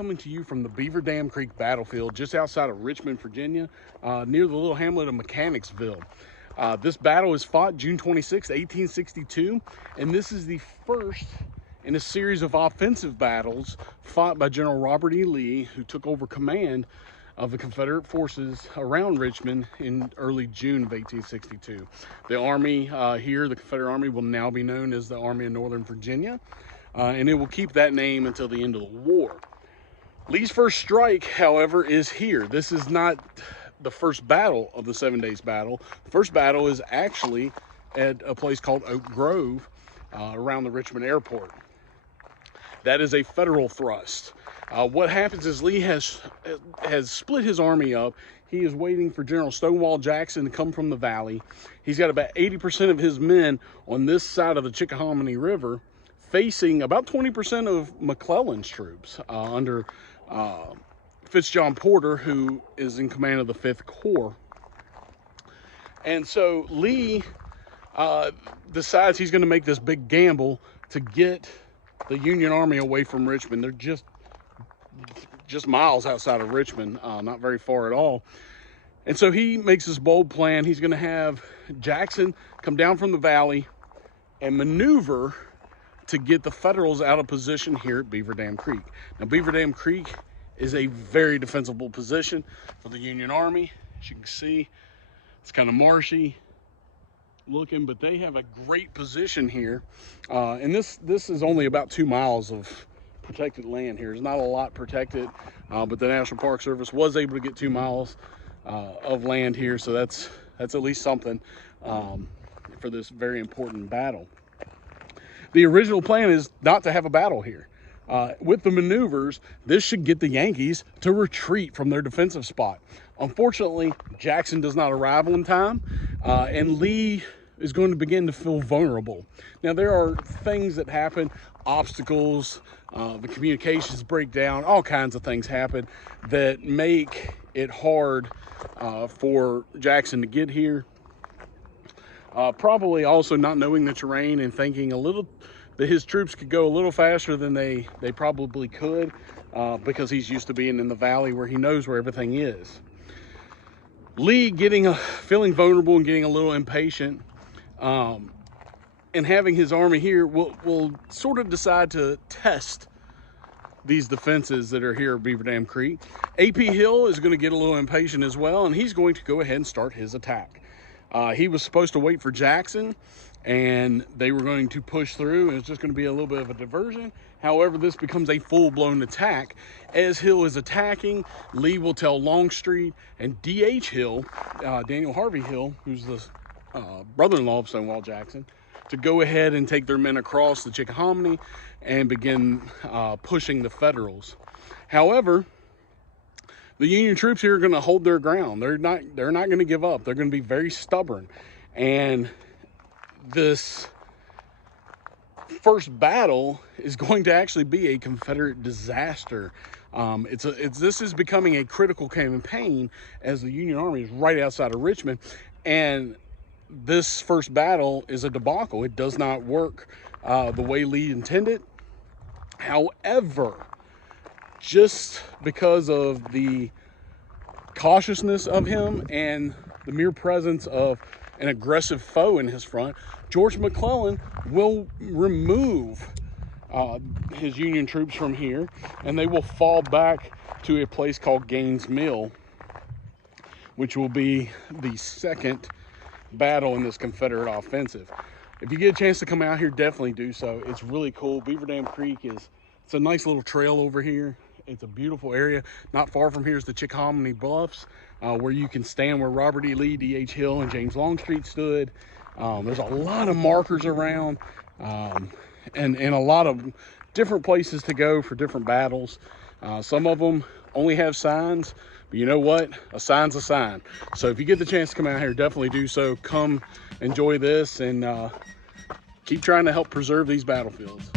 coming to you from the Beaver Dam Creek battlefield just outside of Richmond, Virginia, near the little hamlet of Mechanicsville. This battle is fought June 26, 1862, and this is the first in a series of offensive battles fought by General Robert E. Lee, who took over command of the Confederate forces around Richmond in early June of 1862. The Army here, the Confederate Army, will now be known as the Army of Northern Virginia, and it will keep that name until the end of the war. Lee's first strike, however, is here. This is not the first battle of the 7 Days battle. The first battle is actually at a place called Oak Grove around the Richmond airport. That is a Federal thrust. What happens is Lee has split his army up. He is waiting for General Stonewall Jackson to come from the valley. He's got about 80% of his men on this side of the Chickahominy River, facing about 20% of McClellan's troops under Fitzjohn Porter, who is in command of the 5th Corps. And so Lee decides he's going to make this big gamble to get the Union Army away from Richmond. They're just miles outside of Richmond, not very far at all. And so he makes this bold plan. He's going to have Jackson come down from the valley and maneuver to get the Federals out of position here at Beaver Dam Creek. Now, Beaver Dam Creek is a very defensible position for the Union Army. As you can see, it's kind of marshy looking, but they have a great position here. And this is only about 2 miles of protected land here. There's not a lot protected, but the National Park Service was able to get 2 miles of land here, so that's at least something for this very important battle. The original plan is not to have a battle here. With the maneuvers, this should get the Yankees to retreat from their defensive spot. Unfortunately, Jackson does not arrive on time, and Lee is going to begin to feel vulnerable. Now, there are things that happen, obstacles, the communications break down, all kinds of things happen that make it hard for Jackson to get here. Probably also not knowing the terrain and thinking a little that his troops could go a little faster than they probably could, because he's used to being in the valley where he knows where everything is. Lee feeling vulnerable and getting a little impatient, and having his army here will sort of decide to test these defenses that are here at Beaver Dam Creek. A.P. Hill is going to get a little impatient as well, and he's going to go ahead and start his attack. He was supposed to wait for Jackson, and they were going to push through, and it's just going to be a little bit of a diversion. However, this becomes a full-blown attack. As Hill is attacking, Lee will tell Longstreet and D.H. Hill, Daniel Harvey Hill, who's the brother-in-law of Stonewall Jackson, to go ahead and take their men across the Chickahominy and begin pushing the Federals. However, the Union troops here are going to hold their ground. They're not going to give up. They're going to be very stubborn. And this first battle is going to actually be a Confederate disaster. This is becoming a critical campaign as the Union Army is right outside of Richmond, and this first battle is a debacle. It does not work the way Lee intended. However, just because of the cautiousness of him and the mere presence of an aggressive foe in his front, George McClellan will remove his Union troops from here, and they will fall back to a place called Gaines Mill, which will be the second battle in this Confederate offensive. If you get a chance to come out here, definitely do so. It's really cool. Beaver Dam Creek it's a nice little trail over here. It's a beautiful area. Not far from here is the Chickahominy Bluffs, where you can stand where Robert E. Lee, D.H. Hill, and James Longstreet stood. There's a lot of markers around, and a lot of different places to go for different battles. Some of them only have signs, but you know what? A sign's a sign. So if you get the chance to come out here, definitely do so. Come enjoy this and keep trying to help preserve these battlefields.